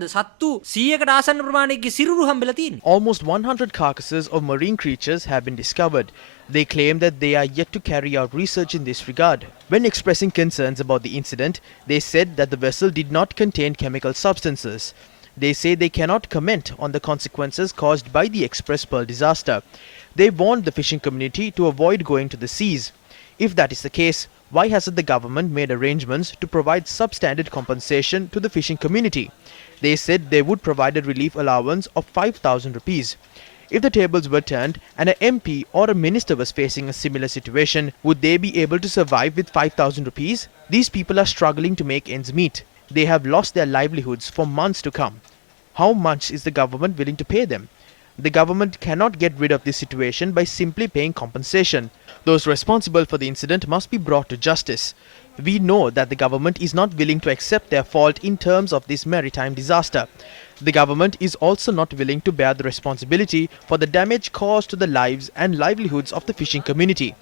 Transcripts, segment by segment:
Almost 100 carcasses of marine creatures have been discovered. They claim that they are yet to carry out research in this regard. When expressing concerns about the incident, they said that the vessel did not contain chemical substances. They say they cannot comment on the consequences caused by the Express Pearl disaster. They warned the fishing community to avoid going to the seas. If that is the case, why hasn't the government made arrangements to provide substandard compensation to the fishing community? They said they would provide a relief allowance of 5,000 rupees. If the tables were turned and an MP or a minister was facing a similar situation, would they be able to survive with 5,000 rupees? These people are struggling to make ends meet. They have lost their livelihoods for months to come. How much is the government willing to pay them? The government cannot get rid of this situation by simply paying compensation. Those responsible for the incident must be brought to justice. We know that the government is not willing to accept their fault in terms of this maritime disaster. The government is also not willing to bear the responsibility for the damage caused to the lives and livelihoods of the fishing community.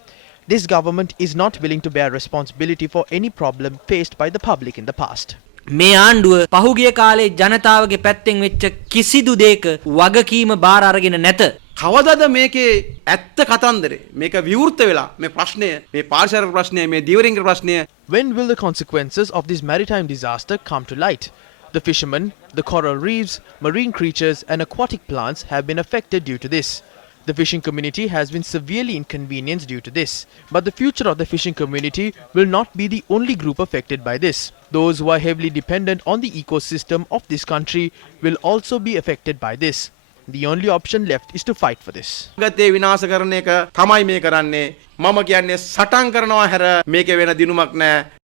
This government is not willing to bear responsibility for any problem faced by the public in the past. මේ ආණ්ඩුව පහුගිය කාලේ ජනතාවගේ පැත්තෙන් වෙච්ච කිසිදු දෙයක වගකීම බාර අරගෙන නැත. කවදාද මේකේ ඇත්ත කතන්දරේ මේක විවෘත වෙලා මේ ප්‍රශ්නය මේ පාරිසරික ප්‍රශ්නය මේ දීවරිංග ප්‍රශ්නය When will the consequences of this maritime disaster come to light? The fishermen, the coral reefs, marine creatures and aquatic plants have been affected due to this. The fishing community has been severely inconvenienced due to this. But the future of the fishing community will not be the only group affected by this. Those who are heavily dependent on the ecosystem of this country will also be affected by this. The only option left is to fight for this. ගතේ විනාශ කරන එක තමයි මේ කරන්නේ. මම කියන්නේ සටන් කරනවා හැර මේකේ වෙන දිනුමක් නැහැ.